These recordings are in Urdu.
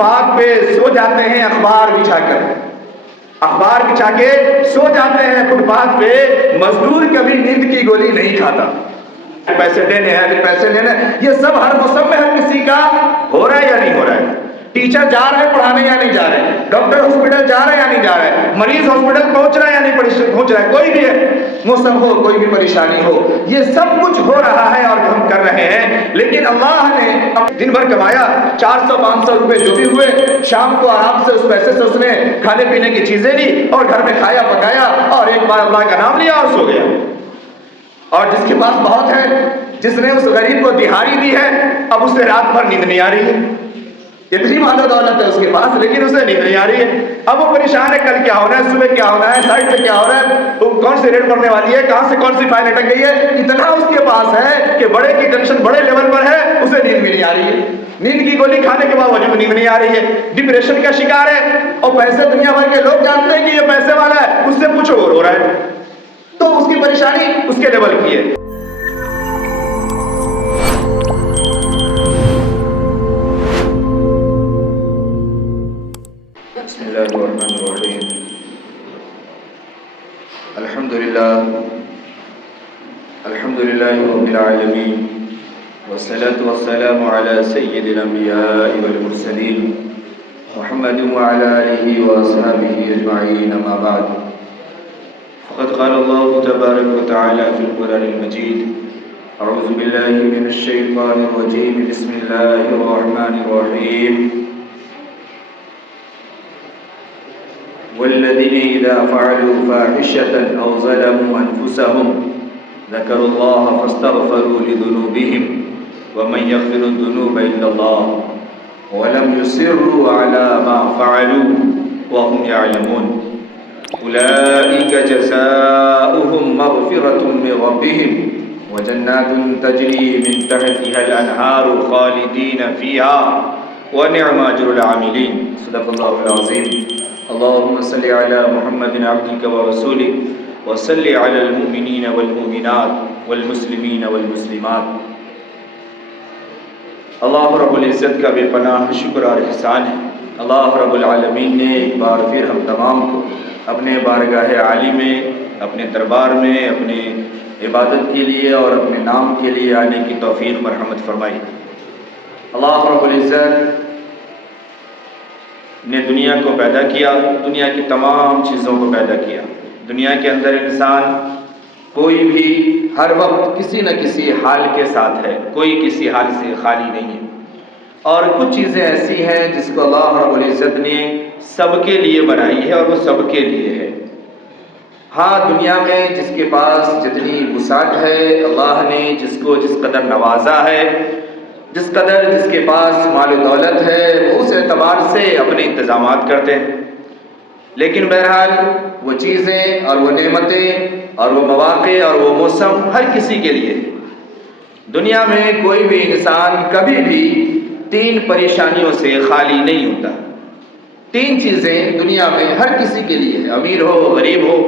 پاک پہ سو جاتے ہیں اخبار بچھا کے سو جاتے ہیں فٹ پاتھ پہ. مزدور کبھی نیند کی گولی نہیں کھاتا. پیسے دینے ہیں پیسے دینے ہیں، یہ سب ہر موسم میں ہر کسی کا ہو رہا ہے یا نہیں ہو رہا ہے. ٹیچر جا رہے ہیں پڑھانے یا نہیں جا رہے ہیں، ڈاکٹر ہاسپٹل جا رہے ہیں یا نہیں جا رہے ہیں، مریض ہاسپٹل پہنچ رہا ہے یا نہیں پہنچ رہا ہے، کوئی بھی ہے موسم ہو کوئی بھی پریشانی ہو، یہ سب کچھ ہو رہا ہے اور ہم کر رہے ہیں. لیکن اللہ نے دن بھر کمایا 400-500 روپے جو بھی ہوئے، شام کو آرام سے اس پیسے سے اس نے کھانے پینے کی چیزیں لی اور گھر میں کھایا پکایا اور ایک بار اللہ کا نام لیا اور سو گیا. اور جس کے پاس بہت ہے، جس نے اس غریب کو دہاڑی دی ہے، اب اسے رات بھر نیند نہیں آ رہی ہے. اتنی مال و دولت ہے اس کے پاس لیکن اسے نیند نہیں آ رہی ہے. اب وہ پریشان ہے کل کیا ہونا ہے، صبح کیا ہونا ہے، سائٹ پہ کیا ہو رہا ہے، کون سی ریٹ پڑنے والی ہے، کہاں سے کون سی فائل اٹک گئی ہے. اتنا اس کے پاس ہے کہ بڑے کی ٹینشن بڑے لیول پر ہے، اسے نیند بھی نہیں آ رہی ہے. نیند کی گولی کھانے کے باوجود نیند نہیں آ رہی ہے، ڈپریشن کا شکار ہے. اور پیسے دنیا بھر کے لوگ جانتے ہیں کہ یہ پیسے والا ہے، اس سے پوچھو وہ رو رہا ہے. تو اس کی پریشانی اس کے لیول کی ہے. بسم اللہ الرحمن الرحیم. الحمد للہ رب العالمین والصلاة والسلام على سید الانبیاء والمرسلین محمد وعلى آلہ واصحابہ اجمعین. اما بعد فقد قال اللہ تبارک وتعالی فی القرآن المجید اعوذ باللہ من الشیطان الرجیم بسم اللہ الرحمن الرحیم. والذين إذا فعلوا فاحشة أو ظلموا أنفسهم ذكروا الله فاستغفروا لذنوبهم ومن يغفر الذنوب إلا الله ولم يصروا على ما فعلوا وهم يعلمون أولئك جزاؤهم مغفرة من ربهم وجنات تجري من تحتها الأنهار خالدين فيها ونعم أجر العاملين. صدق الله العظيم. اللهم صل على محمد عبدك ورسولك وصل على المؤمنين والمؤمنات والمسلمين والمسلمات. اللہ رب العزت کا بے پناہ شکر اور احسان ہے. اللہ رب العالمین نے ایک بار پھر ہم تمام کو اپنے بارگاہ عالی میں، اپنے دربار میں، اپنے عبادت کے لیے اور اپنے نام کے لیے آنے کی توفیق مرحمت فرمائی. اللہ رب العزت نے دنیا کو پیدا کیا، دنیا کی تمام چیزوں کو پیدا کیا. دنیا کے اندر انسان کوئی بھی ہر وقت کسی نہ کسی حال کے ساتھ ہے، کوئی کسی حال سے خالی نہیں ہے. اور کچھ چیزیں ایسی ہیں جس کو اللہ رب العزت نے سب کے لیے بنائی ہے اور وہ سب کے لیے ہے. ہاں دنیا میں جس کے پاس جتنی وسعت ہے، اللہ نے جس کو جس قدر نوازا ہے، جس قدر جس کے پاس مال و دولت ہے، وہ اس اعتبار سے اپنے انتظامات کرتے ہیں. لیکن بہرحال وہ چیزیں اور وہ نعمتیں اور وہ مواقع اور وہ موسم ہر کسی کے لیے. دنیا میں کوئی بھی انسان کبھی بھی 3 پریشانیوں سے خالی نہیں ہوتا. 3 چیزیں دنیا میں ہر کسی کے لیے ہے، امیر ہو غریب ہو،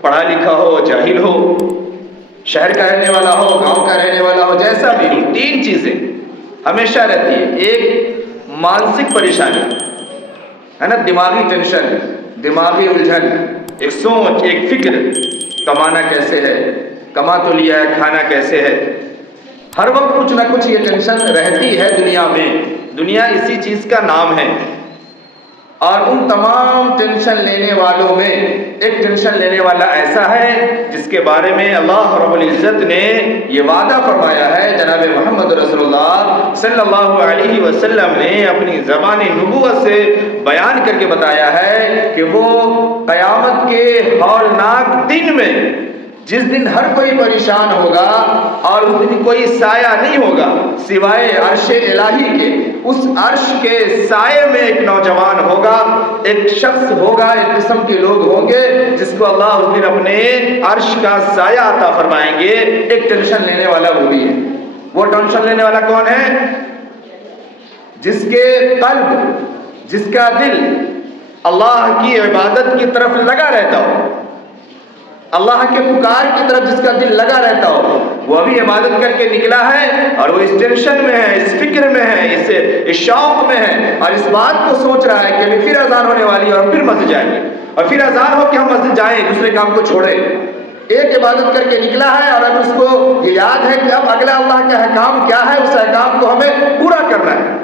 پڑھا لکھا ہو جاہل ہو، شہر کا رہنے والا ہو گاؤں کا رہنے والا ہو، جیسا بھی ہو، 3 چیزیں ہمیشہ رہتی ہے. ایک مانسک پریشانی ہے نا، دماغی ٹینشن، دماغی الجھن، ایک سوچ، ایک فکر، کمانا کیسے ہے، کما تو لیا ہے کھانا کیسے ہے. ہر وقت کچھ نہ کچھ یہ ٹینشن رہتی ہے دنیا میں. دنیا اسی چیز کا نام ہے. اور ان تمام ٹینشن لینے والوں میں ایک ٹینشن لینے والا ایسا ہے جس کے بارے میں اللہ رب العزت نے یہ وعدہ فرمایا ہے. جناب محمد رسول اللہ صلی اللہ علیہ وسلم نے اپنی زبان نبوت سے بیان کر کے بتایا ہے کہ وہ قیامت کے ہولناک دن میں، جس دن ہر کوئی پریشان ہوگا اور اس دن کوئی سایہ نہیں ہوگا سوائے عرش الہی کے، اس عرش کے سائے میں ایک نوجوان ہوگا، ایک شخص ہوگا، ایک قسم کے لوگ ہوں گے جس کو اللہ اس دن اپنے عرش کا سایہ عطا فرمائیں گے. ایک ٹینشن لینے والا وہ بھی ہے. وہ ٹینشن لینے والا کون ہے؟ جس کے قلب، جس کا دل اللہ کی عبادت کی طرف لگا رہتا ہو. اللہ کے پکار کی طرف جس کا دل لگا رہتا ہو، وہ ابھی عبادت کر کے نکلا ہے اور وہ اس ٹینشن میں ہے، اس فکر میں ہے، اس شوق میں ہے اور اس بات کو سوچ رہا ہے کہ ابھی پھر اذان ہونے والی ہے اور پھر مسجد جائیں گے اور پھر اذان ہو کہ ہم مسجد جائیں، دوسرے کام کو چھوڑیں۔ ایک عبادت کر کے نکلا ہے اور اب اس کو یہ یاد ہے کہ اب اگلا اللہ کا احکام کیا ہے، اس احکام کو ہمیں پورا کرنا ہے۔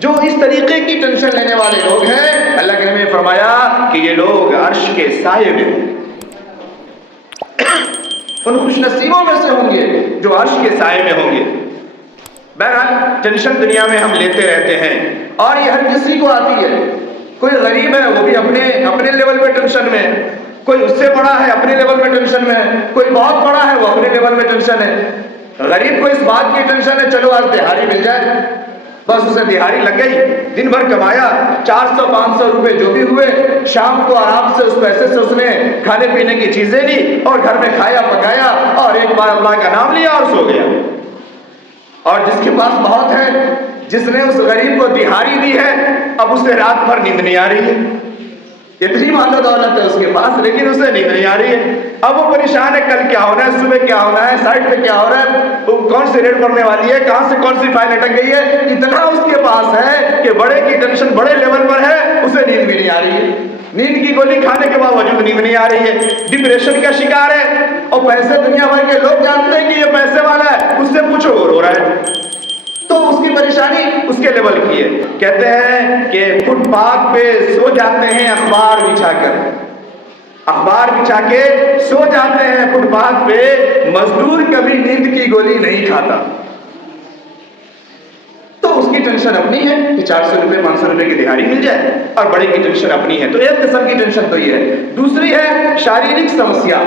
جو اس طریقے کی ٹینشن لینے والے لوگ ہیں، اللہ کے نبی نے فرمایا کہ یہ لوگ عرش کے سائے میں ہوں گے، ان خوش نصیبوں میں سے ہوں گے جو عرش کے سائے میں ہوں گے۔ بہرحال ٹینشن دنیا میں ہم لیتے رہتے ہیں اور یہ ہر کسی کو آتی ہے۔ کوئی غریب ہے وہ بھی اپنے لیول پہ ٹینشن میں، کوئی اس سے بڑا ہے اپنے لیول میں ٹینشن میں، کوئی بہت بڑا ہے وہ اپنے لیول میں ٹینشن ہے۔ غریب کو اس بات کی ٹینشن ہے چلو آج دہاڑی مل جائے، بس اسے دہاڑی لگ گئی، دن بھر کمایا، 400-500 روپے جو بھی ہوئے، شام کو آرام سے اس پیسے سے اس نے کھانے پینے کی چیزیں لی اور گھر میں کھایا پکایا اور ایک بار اللہ کا نام لیا اور سو گیا۔ اور جس کے پاس بہت ہے، جس نے اس غریب کو دہاڑی دی ہے، اب اسے رات بھر نیند نہیں آ رہی ہے، اتنی مال و دولت ہے اس کے پاس لیکن اسے نیند نہیں آ رہی ہے۔ اب وہ پریشان ہے کل کیا ہونا ہے، صبح کیا ہونا ہے، سائٹ پہ کیا ہو رہا ہے، کون سی ریٹ پڑنے والی ہے، کہاں سے کون سی فائل اٹک گئی ہے، اتنا اس کے پاس ہے کہ بڑے کی ٹینشن بڑے لیول پر ہے، اسے نیند بھی نہیں آ رہی ہے، نیند کی گولی کھانے کے باوجود نیند نہیں آ رہی ہے، ڈپریشن کا شکار ہے۔ اور پیسے دنیا بھر کے لوگ جانتے ہیں کہ یہ پیسے والا ہے، اس سے پوچھو وہ رو رہا ہے، تو اس کی پریشانی اس کے لیول کی ہے۔ کہتے ہیں کہ فٹ پاتھ پہ سو جاتے ہیں اخبار بچھا کر، اخبار بچھا کے سو جاتے ہیں فٹ پاتھ پہ، مزدور کبھی نیند کی گولی نہیں کھاتا۔ تو اس کی ٹینشن اپنی ہے کہ 400 روپے 500 روپے کی دہاڑی مل جائے، اور بڑے کی ٹینشن اپنی ہے۔ تو ایک قسم کی ٹینشن تو یہ ہے۔ دوسری ہے شاریرک سمسیا۔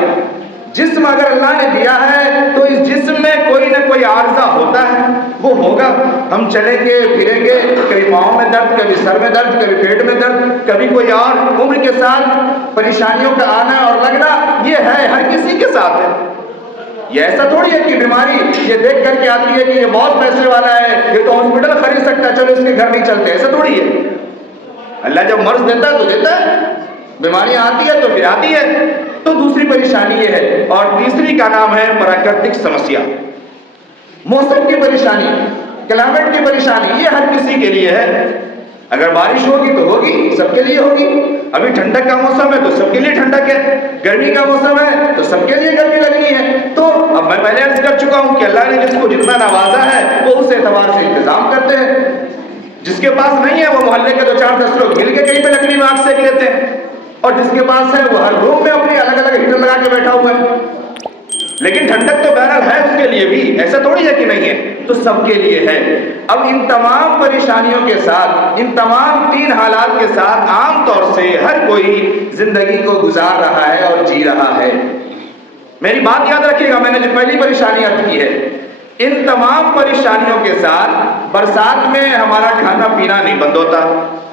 جسم اگر اللہ نے دیا ہے تو اس جسم میں کوئی نہ کوئی عارضہ ہوتا ہے، وہ ہوگا۔ ہم چلیں گے پھریں گے، کبھی پاؤں میں درد، کبھی سر میں درد، کبھی پیٹ میں درد، کبھی کوئی اور عمر کے ساتھ پریشانیوں کا آنا اور لگنا، یہ ہے ہر کسی کے ساتھ ہے۔ یہ ایسا تھوڑی ہے کہ بیماری یہ دیکھ کر کے آتی ہے کہ یہ بہت پیسے والا ہے، یہ تو ہاسپٹل خرید سکتا ہے، چلو اس کے گھر نہیں چلتے، ایسا تھوڑی ہے۔ اللہ جب مرض دیتا ہے تو دیتا ہے، بیماریاں آتی ہے تو پھر آتی ہے۔ تو دوسری پریشانی یہ ہے۔ اور تیسری کا نام ہے پراکرتک سمسیا، موسم کی پریشانی، کلائمیٹ کی پریشانی، یہ ہر کسی کے لیے ہے۔ اگر بارش ہوگی تو ہوگی، سب کے لیے ہوگی۔ ابھی ٹھنڈک کا موسم ہے تو سب کے لیے ٹھنڈک ہے، گرمی کا موسم ہے تو سب کے لیے گرمی لگنی ہے۔ تو اب میں پہلے عرض کر چکا ہوں کہ اللہ نے جس کو جتنا نوازا ہے وہ اس اعتبار سے انتظام کرتے ہیں۔ جس کے پاس نہیں ہے وہ محلے کے 2-4-10 لوگ مل کے کہیں پہ لکڑی میں آگ سیک لیتے ہیں، اور جس کے پاس ہے وہ ہر روم میں اپنی الگ الگ ہیٹر لگا کے بیٹھا ہوا ہے۔ لیکن ٹھنڈک تو بہرحال ہے اس کے لیے بھی، ایسا تھوڑی ہے کہ نہیں ہے، تو سب کے لیے ہے۔ اب ان تمام پریشانیوں کے ساتھ، ان تمام 3 حالات کے ساتھ عام طور سے ہر کوئی زندگی کو گزار رہا ہے اور جی رہا ہے۔ میری بات یاد رکھیے گا، میں نے جو پہلی پریشانی عرض کی ہے، ان تمام پریشانیوں کے ساتھ برسات میں ہمارا کھانا پینا نہیں بند ہوتا،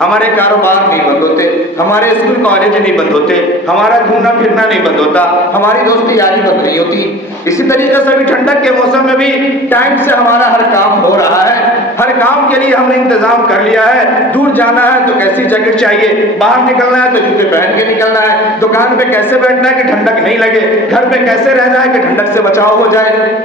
ہمارے کاروبار نہیں بند ہوتے، ہمارے اسکول کالج نہیں بند ہوتے، ہمارا گھومنا پھرنا نہیں بند ہوتا، ہماری دوستی یاری بند نہیں ہوتی۔ اسی طریقے سے بھی ٹھنڈک کے موسم میں بھی ٹائم سے ہمارا ہر کام ہو رہا ہے، ہر کام کے لیے ہم نے انتظام کر لیا ہے۔ دور جانا ہے تو کیسی جیکٹ چاہیے، باہر نکلنا ہے تو جوتے پہن کے نکلنا ہے، دکان پہ کیسے بیٹھنا ہے کہ ٹھنڈک نہیں لگے، گھر پہ کیسے رہنا ہے کہ ٹھنڈک سے بچاؤ ہو جائے،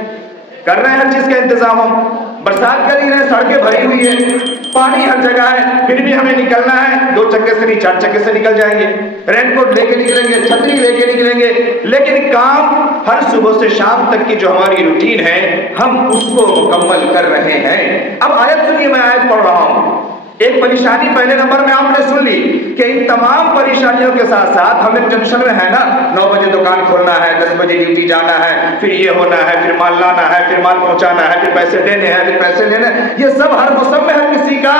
کر رہے ہیں ہر چیز کا انتظام ہم۔ برسات کا دن ہے، سڑکیں بھری ہوئی ہے، پانی ہر جگہ ہے، پھر بھی ہمیں نکلنا ہے، 2 چکے سے نہیں 4 چکے سے نکل جائیں گے، رین کوٹ لے کے نکلیں گے، چھتری لے کے نکلیں گے، لیکن کام ہر صبح سے شام تک کی جو ہماری روٹین ہے ہم اس کو مکمل کر رہے ہیں۔ اب آیت سنیے، میں آیت پڑھ رہا ہوں۔ ایک پریشانی پہلے نمبر میں آپ نے سن لی کہ ان تمام پریشانیوں کے ساتھ ساتھ ہم ایک ٹینشن میں ہے نا، 9 بجے دکان کھولنا ہے، 10 بجے ڈیوٹی جانا ہے، پھر یہ ہونا ہے، پھر مال لانا ہے، پھر مال پہنچانا ہے، پھر پیسے دینے ہیں، پھر پیسے لینے ہیں۔ یہ سب ہر موسم میں ہر کسی کا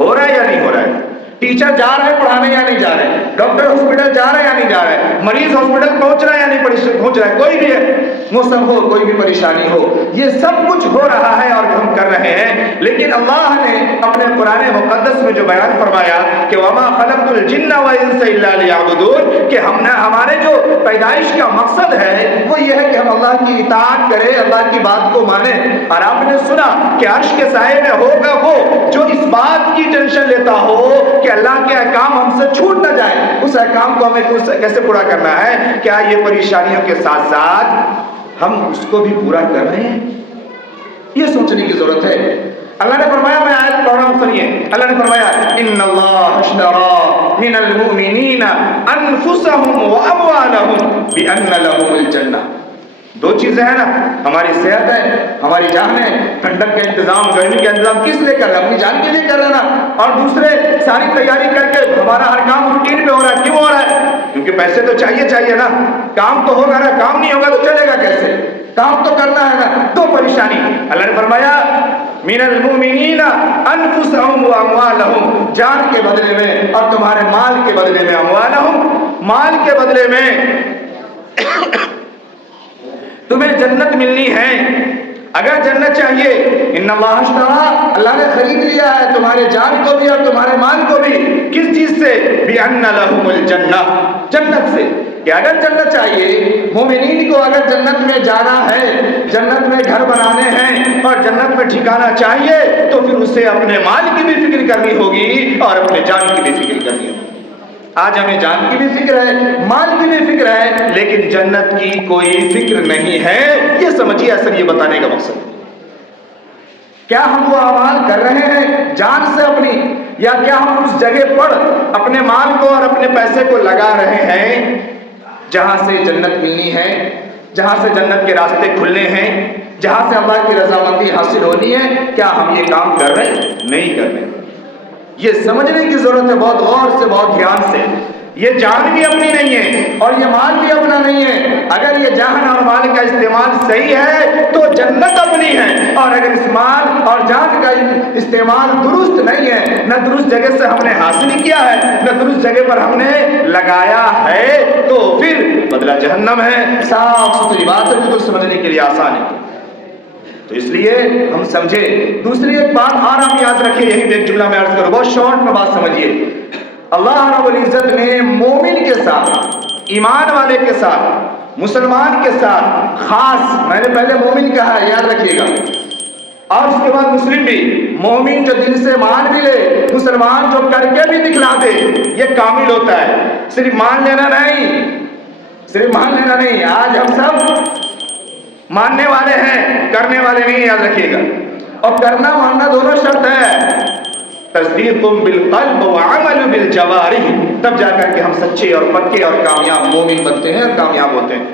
ہو رہا ہے یا نہیں ہو رہا ہے؟ ٹیچر جا رہا ہے پڑھانے یا نہیں جا رہے ہیں، ڈاکٹر ہاسپٹل جا رہا ہے یا نہیں جا رہا ہے، مریض ہاسپٹل پہنچ رہا ہے یا نہیں پہنچ رہا ہے، کوئی بھی ہے، موسم ہو، کوئی بھی پریشانی ہو، یہ سب کچھ ہو رہا ہے اور ہم کر رہے ہیں۔ لیکن اللہ نے اپنے قرآن مقدس میں جو بیان فرمایا کہ وَمَا خَلَقْتُ الْجِنَّ وَالْإِنسَ إِلَّا لِيَعْبُدُونِ، کہ ہم نے ہمارے جو پیدائش کا مقصد ہے وہ یہ ہے کہ ہم اللہ کی اطاعت کریں، اللہ کی بات کو مانیں۔ اور آپ نے سنا کہ عرش کے سائے میں ہوگا وہ جو اس بات کی ٹینشن لیتا ہو کہ اللہ کے احکام ہم سے چھوٹ نہ جائے، اس احکام کو ہمیں کیسے پورا کرنا ہے؟ کیا یہ پریشانیوں کے ساتھ ساتھ ہم اس کو بھی پورا کر رہے ہیں؟ یہ سوچنے کی ضرورت ہے۔ اللہ نے فرمایا، میں آیت پڑھ رہا ہوں سنیے، اللہ نے فرمایا ان اللہ اشترى من المؤمنین انفسهم واموالهم بان لهم الجنہ۔ دو چیزیں ہیں نا، ہماری صحت ہے، ہماری جان ہے، ٹھنڈک کا انتظام، گرمی کا انتظام کس لیے کر رہا ہے؟ اپنی جان کے لیے کر رہا ہے نا، اور دوسرے ساری تیاری کر کے ہمارا ہر کام روٹین پہ ہو رہا ہے، کیوں ہو رہا ہے؟ کیونکہ پیسے تو چاہیے نا، کام تو ہوگا نا، کام نہیں ہوگا تو چلے گا کیسے؟ کام تو کرنا ہے نا، تو پریشانی۔ اللہ نے فرمایا من المؤمنین انفسهم واموالهم، جان کے بدلے میں اور تمہارے مال کے بدلے میں، اموالهم مال کے بدلے میں تمہیں جنت ملنی ہے۔ اگر جنت چاہیے، ان اللہ اشترى، اللہ نے خرید لیا ہے تمہارے جان کو بھی اور تمہارے مال کو بھی، کس چیز سے؟ بان لهم الجنہ، جنت سے۔ کہ اگر جنت چاہیے، مومنین کو اگر جنت میں جانا ہے، جنت میں گھر بنانے ہیں اور جنت میں ٹھکانا چاہیے، تو پھر اسے اپنے مال کی بھی فکر کرنی ہوگی اور اپنے جان کی بھی فکر کرنی ہوگی۔ آج ہمیں جان کی بھی فکر ہے، مال کی بھی فکر ہے، لیکن جنت کی کوئی فکر نہیں ہے۔ یہ سمجھیے، اصل یہ بتانے کا مقصد ہے۔ کیا ہم وہ اعمال کر رہے ہیں جان سے اپنی، یا کیا ہم اس جگہ پر اپنے مال کو اور اپنے پیسے کو لگا رہے ہیں جہاں سے جنت ملنی ہے، جہاں سے جنت کے راستے کھلنے ہیں، جہاں سے اللہ کی رضامندی حاصل ہونی ہے؟ کیا ہم یہ کام کر رہے ہیں؟ نہیں کر رہے۔ یہ سمجھنے کی ضرورت ہے، بہت غور سے، بہت دھیان سے۔ یہ جان بھی اپنی نہیں ہے اور یہ مال بھی اپنا نہیں ہے۔ اگر یہ جان اور مال کا استعمال صحیح ہے تو جنت اپنی ہے، اور اگر اس مال اور جان کا استعمال درست نہیں ہے، نہ درست جگہ سے ہم نے حاصل کیا ہے، نہ درست جگہ پر ہم نے لگایا ہے، تو پھر بدلہ جہنم ہے۔ صاف ستھری بات ہے، بالکل سمجھنے کے لیے آسان ہے۔ تو اس لیے ہم سمجھے۔ دوسری ایک بات اور آپ یاد رکھیں، یہی ایک جملہ میں عرض کروں، بہت شارٹ میں بات سمجھیے۔ اللہ رب العزت نے مومن کے ساتھ، ایمان والے کے ساتھ، مسلمان کے ساتھ خاص، میں نے پہلے مومن کہا ہے، یاد رکھیے گا، اور اس کے بعد مسلم بھی۔ مومن جو دل سے مان بھی لے، مسلمان جو کر کے بھی دکھلا دے، یہ کامل ہوتا ہے۔ صرف مان لینا نہیں، صرف مان لینا نہیں۔ آج ہم سب ماننے والے ہیں، کرنے والے نہیں، یاد رکھیے گا۔ اور کرنا ماننا دونوں شرط ہے، تصدیق بالقلب وعمل بالجوارح، تب جا کر کے ہم سچے اور پکے اور کامیاب مومن بنتے ہیں اور کامیاب ہوتے ہیں۔